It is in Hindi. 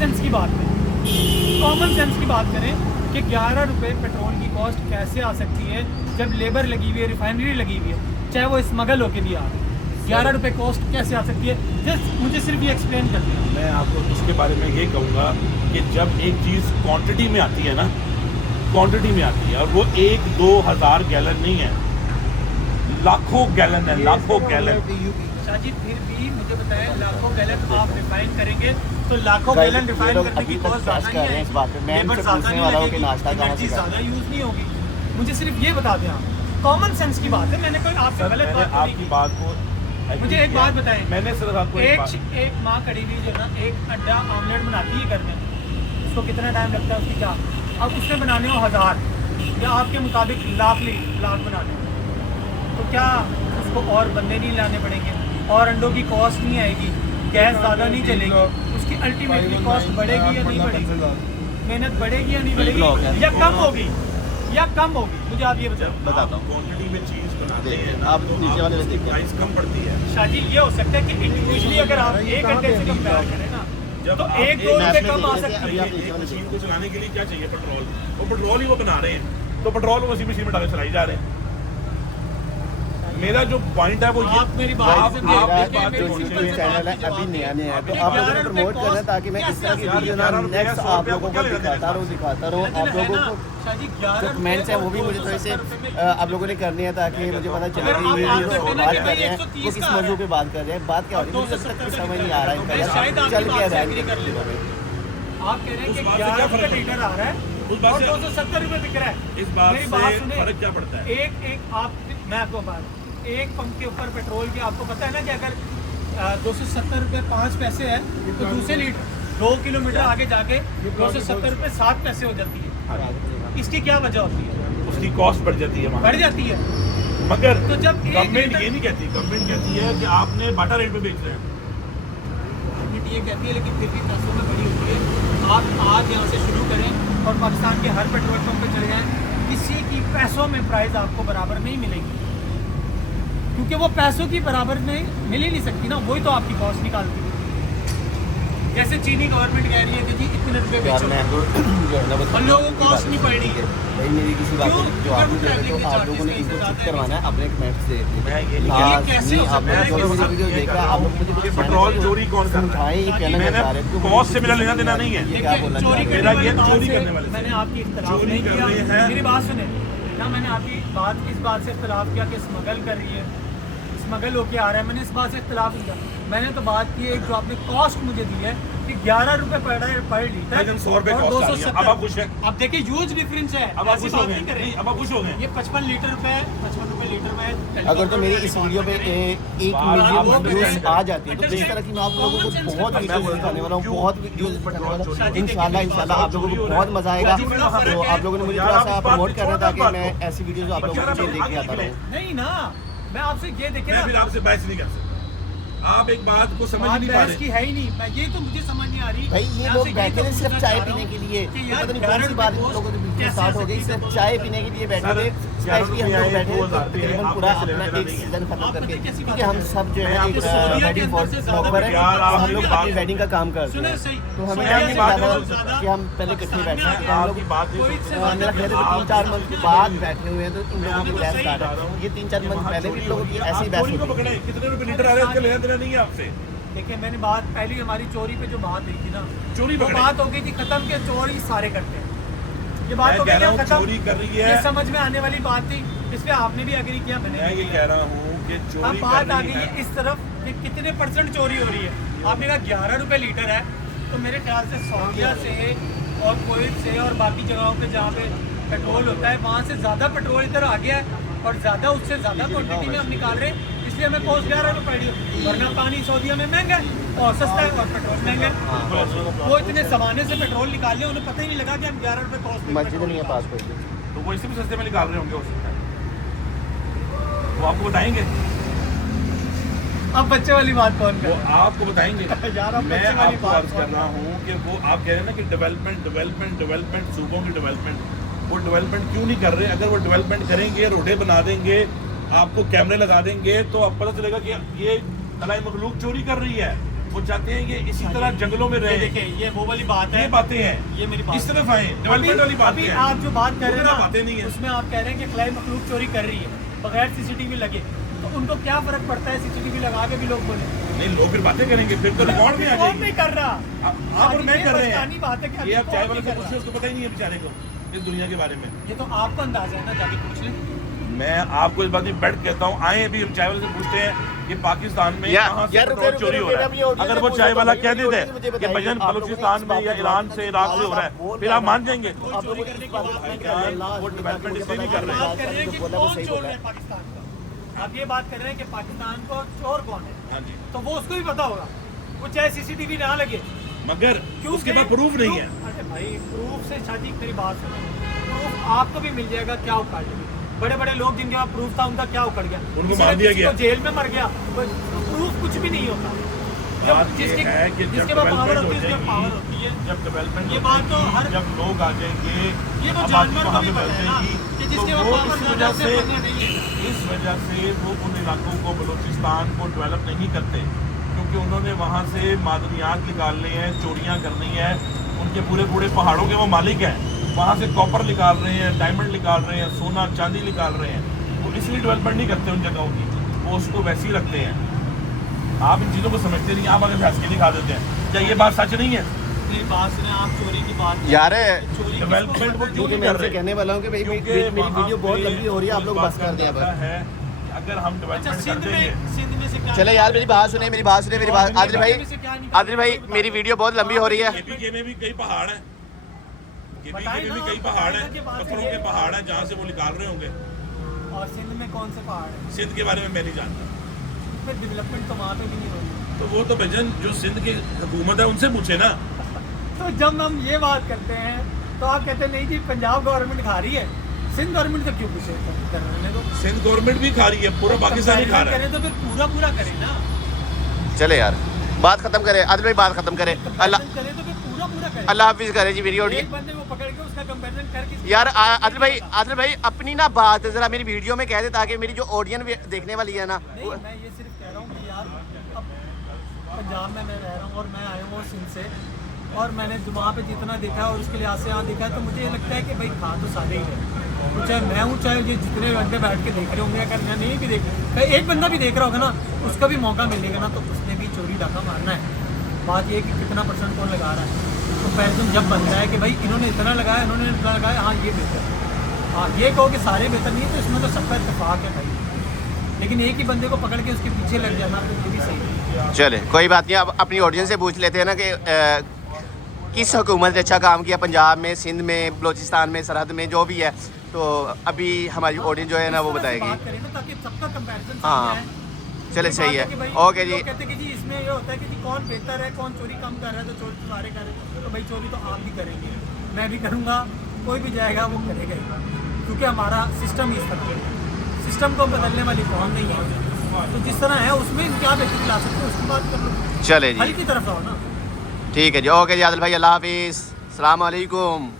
सेंस की बात करें, कॉमन सेंस की बात करें कि 11 रुपये पेट्रोल की कॉस्ट कैसे आ सकती है जब लेबर लगी हुई है, रिफाइनरी लगी हुई है, चाहे वो स्मगल होके भी आ रहा है। 11 रुपये कॉस्ट कैसे आ सकती है? जस्ट मुझे सिर्फ ये एक्सप्लेन कर दिया। मैं आपको इसके बारे में ये कहूँगा कि जब एक चीज़ क्वांटिटी में आती है ना, क्वांटिटी में आती है, और वो 1-2 हज़ार गैलन नहीं है, लाखों गैलन है, लाखों गैलन। शाजी फिर भी मुझे बताएं, लाखों गैलन आप रिफाइन करेंगे तो लाखों गैलन रिफाइन करने की कॉस्ट ज़्यादा नहीं है, लेबर ज़्यादा नहीं लगेगी, एनर्जी ज़्यादा यूज़ नहीं होगी। मुझे सिर्फ ये बता दें आप, कॉमन सेंस की बात है, मैंने कोई आपसे गलत बात नहीं आपकी बात को मुझे एक बात बताएं, मैंने सिर्फ आपको एक माँ कड़ी हुई जो ना एक अंडा ऑमलेट बनाती है घर में, उसको कितना टाइम लगता है उसकी क्या, अब उसने बनाने हो 1000 या आपके मुताबिक लाख बनाने हो, तो क्या उसको और बंदे नहीं लाने पड़ेंगे और अंडों की कॉस्ट नहीं आएगी, गैस ज़्यादा नहीं चलेगी, उसकी अल्टीमेटली कॉस्ट बढ़ेगी या नहीं बढ़ेगी, मेहनत बढ़ेगी या नहीं बढ़ेगी, या कम होगी या कम होगी? मुझे आप ये बताता हूँ। क्वांटिटी में चीज़ बनाते हैं आप नीचे वाले उसकी प्राइस कम पड़ती है। शाजी ये हो सकता है कि इंडिविजुअली अगर आप एक घंटे से कंपेयर करें ना, जब तो 1-2 रुपये कम आ सकती है। एक मशीन को चलाने के लिए क्या चाहिए? पेट्रोल। वो पेट्रोल ही वो बना रहे हैं, तो पेट्रोल वो उसी मशीन में डाले चलाई जा रहे हैं। मेरा जो पॉइंट है वो ये, आप मेरी बात से चैनल है अभी नया नया है, तो आप लोगों को प्रमोट करना है ताकि मैं इस तरह की वीडियो ना नेक्स्ट आप लोगों को दिखाता रहूँ आप लोगों को जो कमेंट्स हैं वो भी मुझे थोड़े से आप लोगों ने करने हैं ताकि मुझे पता चले कि ये जो बात कर रहे हैं वो किस मौजूद पे बात कर रहे हैं, बात क्या हो रही है मुझे अब तक समझ नहीं आ रहा है इनका चल क्या रहा है। आप कह रहे हैं कि 11 रुपये लीटर आ रहा है और 270 रुपये बिक रहा है। इस बात से फर्क क्या पड़ता है? एक आप मैं आपको बात, एक पंप के ऊपर पेट्रोल के आपको पता है ना कि अगर 270 रुपये 5 पैसे है तो दूसरे लीटर 2 किलोमीटर आगे जाके 270 रुपये 7 पैसे हो जाती है। इसकी क्या वजह होती है? उसकी कॉस्ट बढ़ जाती है, बढ़ जाती है। मगर तो जब गवर्नमेंट ये नहीं कहती, गवर्नमेंट कहती है कि आपने बाटा रेट पे बेच रहे हैं। गवर्नमेंट ये कहती है, लेकिन फिर भी पैसों में बड़ी होती है। आप आज यहाँ से शुरू करें और पाकिस्तान के हर पेट्रोल पंप पे चले जाएँ, किसी की पैसों में प्राइस आपको बराबर नहीं मिलेगी, क्योंकि वो पैसों की बराबर में मिल ही नहीं सकती ना, वही तो आपकी कॉस्ट निकालती है। जैसे चीनी गवर्नमेंट कह रही है कि जी इतने रुपए बेचो और लोगों को कॉस्ट नहीं पड़ रही है। भाई मेरी किसी बात जो आप आप लोगों ने इनको चेक करवाना है अपने कमेंट्स से कैसे आपने जो भी वीडियो देखा आप लोग मुझे पेट्रोल चोरी कौन कर रहा समझाएं, ये कहना चाह रहे हैं कॉस्ट से मेरा लेना देना नहीं है। क्या बोलना चाह रहे मेरा ये चोरी करने वाले मैंने आपकी इख्तिलाफ नहीं किया, मेरी बात सुने ना, मैंने आपकी बात इस बात से इख्तिलाफ किया कि स्मगल कर रही है, स्मगल होके आ रहा है, मैंने इस बात से इख्तिलाफ नहीं किया। मैंने तो बात की है जो आपने कॉस्ट मुझे दी है कि 11 रुपये पर लीटर 100 रुपये और कॉस्ट आ रही है। अब आप खुश हैं? अब देखिए ह्यूज डिफरेंस है, अब आप खुश हो गए? अब आप खुश हो गए? ये 55 लीटर रुपए 55 रुपये लीटर में अगर तो मेरी इस वीडियो पे 1 मिलियन व्यूज आ जाती है तो इस तरह की मैं आप लोगों को बहुत वीडियोस दिखाने वाला हूँ, बहुत वीडियोस दिखाने वाला हूँ। इंशाल्लाह आप लोगों को बहुत मजा आएगा। तो आप लोगों ने मुझे थोड़ा सा प्रमोट करना ताकि मैं ऐसी वीडियोस आप लोगों को लेके आता रहूँ। नहीं ना, मैं आपसे ये देखे मैं फिर आपसे बहस नहीं कर सकता। आप एक बात को समझ नहीं पा रहे की है ही नहीं, मैं ये तो मुझे समझ नहीं आ रही भाई ये लोग बैठे हैं सिर्फ चाय पीने के लिए, पता नहीं कौन सी बात लोगों की स्टार्ट हो गई, सिर्फ चाय पीने के लिए बैठे थे। स्पेशली हम लोग बैठे तकरीबन पूरा अपना एक सीजन खत्म करके, क्योंकि हम सब जो है एक वेडिंग ब्लॉगर है, हम लोग अपनी वेडिंग का काम करते हैं, तो हमें नहीं पता कि हम पहले इकट्ठे बैठे हैं। हम लोग मेरा ख्याल है 3-4 मंथ बाद बैठे हुए हैं, तो इन लोगों की बहस स्टार्ट है। ये 3-4 मंथ पहले भी लोगों की ऐसी बहस होती है। कितने रुपए लीटर आ रहे हैं, उसका लेना देना नहीं है आपसे। देखिए मैंने बात पहली हमारी चोरी पे जो बात हुई थी ना, चोरी वो बात हो गई थी खत्म के चोरी सारे करते हैं, ये बात हो गई खत्म, चोरी कर रही है, ये समझ में आने वाली बात थी, इस पे आपने भी एग्री किया, मैंने मैं ये कह रहा हूँ कि चोरी अब बात आ गई है इस तरफ कि कितने % चोरी हो रही है। आपने कहा 11 रुपये लीटर है, तो मेरे ख्याल से सऊदीया से और कुवैत से और बाकी जगहों पे जहाँ पे पेट्रोल होता है वहाँ से ज़्यादा पेट्रोल इधर आ गया है और ज़्यादा उससे ज़्यादा क्वान्टिटी में हम निकाल रहे हैं, इसलिए हमें कॉस्ट 11 रुपये पड़ रही है। वरना पानी सऊदीया में महंगा है और सस्ता है और पेट्रोल महंगा है। वो इतने ज़माने से पेट्रोल निकाल लिया, उन्हें पता ही नहीं लगा कि हम 11 रुपये कॉस्ट मस्जिद नहीं है पास कोई, तो वो इससे भी सस्ते में निकाल रहे होंगे, हो सकता है वो आपको बताएंगे। अब बच्चे वाली बात कौन वो आपको बताएंगे। यार मैं आपको अर्ज कर रहा हूँ कि वो आप कह रहे हैं ना कि डेवलपमेंट सूबों की डेवलपमेंट, वो डेवलपमेंट क्यों नहीं कर रहे? अगर वो डेवलपमेंट करेंगे, रोडें बना देंगे, आपको कैमरे लगा देंगे, तो अब पता चलेगा कि ये तलाई मखलूक चोरी कर रही है। वो चाहते हैं कि इसी तरह जंगलों में ये रहे। देखिए, ये वो वाली बात है, ये बातें हैं, ये मेरी बात इस है। तरफ आए, डेवलपमेंट वाली बात अभी है। आप जो बात कर रहे हैं ना, बातें नहीं है। उसमें आप कह रहे हैं कि खलाई मखलूक चोरी कर रही है बगैर सीसीटीवी लगे, तो उनको क्या फर्क पड़ता है सीसीटीवी लगा के भी लोग बोले? नहीं, लोग फिर बातें करेंगे, फिर तो रिकॉर्ड में आ कौन जाएगी। नहीं कर रहा? आप और मैं कर रहे बचकानी बात है कि हैं। अभी ये आप चाय कौन वाले नहीं से कर पूछिए, रहा? उसको पता ही नहीं है बेचारे को इस दुनिया के बारे में। ये तो आपको अंदाजा है ना, जाके पूछ लें। मैं आपको इस बात में बैठ कहता हूँ, आए अभी हम चाय वाले से पूछते हैं कि पाकिस्तान में कहाँ से पेट्रोल चोरी हो रहा है। अगर वो चाय वाला कह देते कि भजन बलूचिस्तान में या ईरान से इराक से हो रहा है, फिर आप मान जाएंगे। कोई चोरी करने की बात नहीं कर रहे हैं। वो डेवलपमेंट इसलिए नहीं कर रहे हैं। बात कर रहे हैं कि कौन चोर है पाकिस्तान का। आप ये बात कर रहे हैं कि पाकिस्तान को चोर कौन है, हाँ जी, तो वो उसको भी पता होगा, वो चाहे सीसीटीवी ना लगे, मगर उसके पास प्रूफ नहीं है। अरे भाई, प्रूफ से शादी मेरी बात सुनो, प्रूफ आपको भी मिल जाएगा, क्या उखाड़ लेंगे? बड़े बड़े लोग जिनके पास प्रूफ था उनका क्या उखड़ गया? उनको किसी मार ने दिया किसी गया। को जेल में मर गया, तो प्रूफ कुछ भी नहीं होता। बात ये है कि जब जिसके पास पावर डेवलपमेंट हो होती है, उसके पास पावर जाएगी, होती है। जब डेवलपमेंट ये हो बात तो जाएगी, हर- जब लोग आ जाएंगे, ये तो आबादी जानवर को वहाँ भी पे पता बढ़ है ना जाएगी, कि तो जिसके वो पास पावर इस ज्यादा वजह से से बनना नहीं है। इस वजह से वो उन इलाकों को, बलूचिस्तान को डेवलप नहीं करते, क्योंकि उन्होंने वहाँ से मादनियात निकालनी है, चोरियाँ करनी है। उनके पूरे पूरे पहाड़ों के वो मालिक हैं, वहाँ से कॉपर निकाल रहे हैं, डायमंड निकाल रहे हैं, सोना चांदी निकाल रहे हैं। वो इसलिए डेवलपमेंट नहीं करते उन जगहों की, वो उसको वैसे ही रखते हैं। आप इन चीज़ों को समझते नहीं, आप अगर फैसले दिखा देते हैं। क्या ये बात सच नहीं है? मेरी बात सुने, आप चोरी की बात यार चोरी डेवलपमेंट वो क्यों क्योंकि नहीं मैं कर उनसे रहे? कहने वाला हूँ कि भाई क्योंकि मेरी वहाँ वीडियो बहुत पे लंबी हो रही है, आप लोग बस कर दें अब। है अगर हम अच्छा, डेवलपमेंट कर सिंध देंगे। में से क्या? चले यार, मेरी बात सुने, मेरी बात सुने, मेरी बात। आदिल भाई मेरी वीडियो बहुत लंबी हो रही है। केपीके में भी कई पहाड़ हैं, केपीके बताइए में भी ना, कई पहाड़ हैं, बताइए, बात पत्थरों करिए। के पहाड़ हैं जहाँ से वो निकाल रहे होंगे। और सिंध में कौन से पहाड़ है? सिंध के बारे में मैं नहीं जानता। फिर डेवलपमेंट तो वहाँ पे भी नहीं होगी। तो वो तो भजन जो सिंध की हुकूमत है उनसे पूछे ना। तो जब हम ये बात करते हैं तो आप कहते हैं नहीं जी पंजाब गवर्नमेंट खा रही है, सिंध गवर्नमेंट तो क्यों पूछे करने दो? सिंध गवर्नमेंट भी खा रही है, पूरा पाकिस्तान ही खा रहा है। करें तो फिर पूरा पूरा करें ना। चले यार, बात खत्म करें, आदिल भाई बात खत्म करें। अल्लाह Comparison करें तो फिर पूरा पूरा करें। अल्लाह हाफिज करे जी वीडियो। एक बंदे को पकड़ के उसका कंपैरिजन करके यार आदिल भाई अपनी ना बात जरा मेरी वीडियो में कह दे, ताकि मेरी जो ऑडियंस देखने वाली है ना। नहीं, मैं ये सिर्फ कह रहा हूँ कि यार अब पंजाब में मैं रह रहा हूँ और मैं आया हूँ सिंध से, और मैंने वहाँ पे जितना देखा है और उसके लिहाज से यहाँ देखा है, तो मुझे ये लगता है कि भाई खा तो सारे ही है। तो चाहे मैं हूँ, चाहे ये जितने बंदे बैठ के देख रहे होंगे, अगर मैं नहीं भी देख रहा, एक बंदा भी देख रहा होगा ना, उसका भी मौका मिलेगा ना, तो उसने भी चोरी डाका मारना है। बात ये है कि कितना परसेंट कौन लगा रहा है। तो पैसे जब बनता है कि भाई इन्होंने इतना लगाया, इन्होंने इतना लगाया, हाँ ये बेहतर है। हाँ ये कहो कि सारे बेहतर नहीं है, तो इसमें तो सबका इत्तेफाक है भाई। लेकिन एक ही बंदे को पकड़ के उसके पीछे लग जाना तो ये भी सही है। चले कोई बात नहीं, अब अपनी ऑडियंस से पूछ लेते हैं ना कि किस हुकूमत ने अच्छा काम किया पंजाब में, सिंध में, बलूचिस्तान में, सरहद में, जो भी है। तो अभी हमारी ऑडियंस जो है ना वो बताएगी। बात करें ना ताकि सबका कंपैरिजन हाँ, है। चले सही है। ओके जी। लोग कहते हैं कि जी इसमें ये होता है कि जी कौन बेहतर है, कौन चोरी कम कर रहा है, तो चोरी तो सारे कर रहे हैं। तो भाई चोरी तो आप भी करेंगे, मैं भी करूँगा, कोई भी जाएगा वो करेगा ही, क्योंकि हमारा सिस्टम इस तरह है। सिस्टम को बदलने वाली कौन नहीं है, तो जिस तरह है उसमें क्या बेहतरी ला सकते हो उसकी बात कर लो। चले हल जी, की तरफ रहो ना। ठीक है जी। ओके जी आदिल भाई, अल्लाह हाफिज़, अस्सलाम वालेकुम।